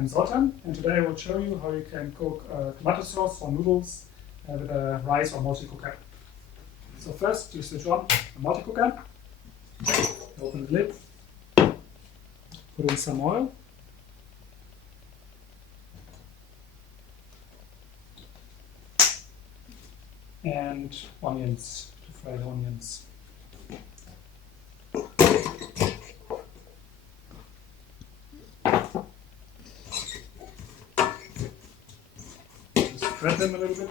I'm Zoltan, and today I will show you how you can cook tomato sauce or noodles with a rice or multicooker. So first you switch on a multicooker, open the lid, put in some oil, and onions to fry the onions. Spread them a little bit.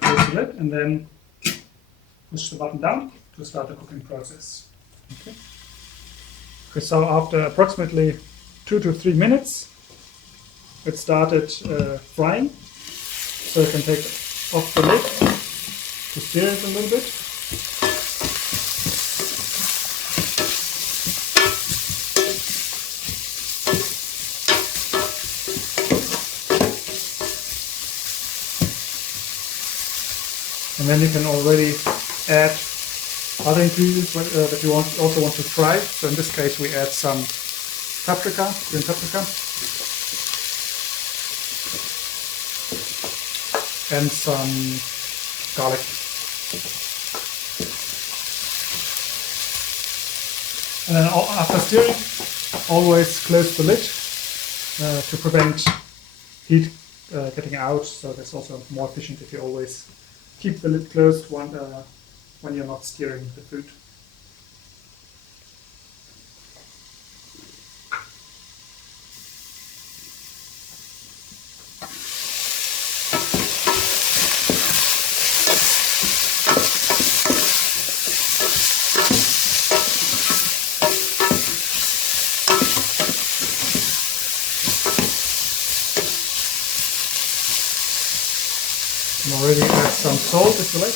Close the lid and then push the button down to start the cooking process. Okay. So after approximately 2 to 3 minutes, it started frying. So you can take off the lid to stir it a little bit. And then you can already add other ingredients that you also want to fry. So in this case we add some paprika, green paprika, and some garlic. And then after stirring, always close the lid to prevent heat getting out. So that's also more efficient if you always keep the lid closed when you're not stirring the food. You can already add some salt if you like.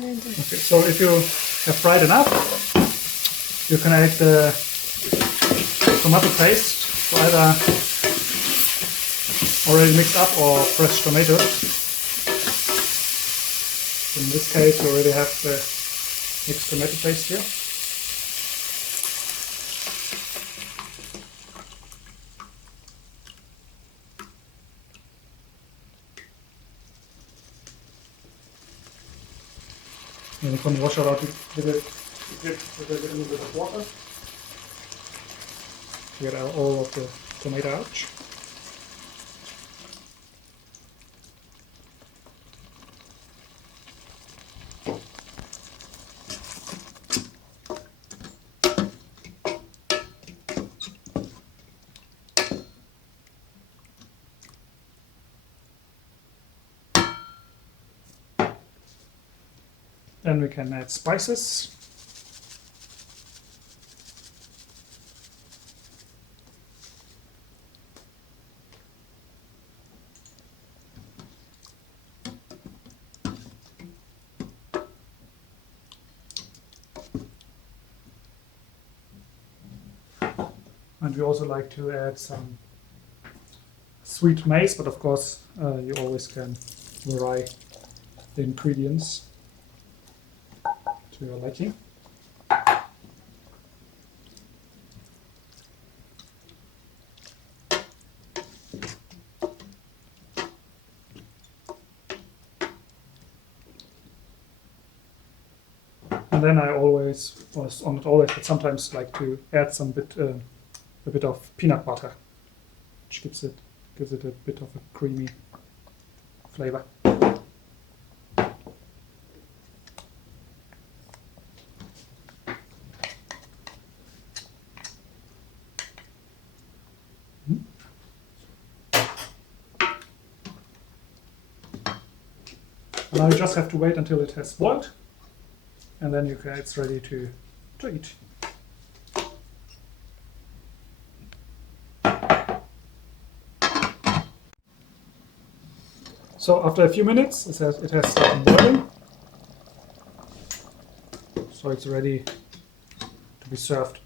Okay, so if you have fried enough, you can add the tomato paste, so either already mixed up or fresh tomatoes. In this case, you already have the mixed tomato paste here. And you can wash it out with a little bit of water to get out all of the tomato out. Then we can add spices. And we also like to add some sweet mace, but of course you always can vary the ingredients to your liking. And then I always, or not always, but sometimes like to add a bit of peanut butter, which gives it a bit of a creamy flavor. Now you just have to wait until it has boiled, and then it's ready to eat. So after a few minutes, it has started boiling, so it's ready to be served.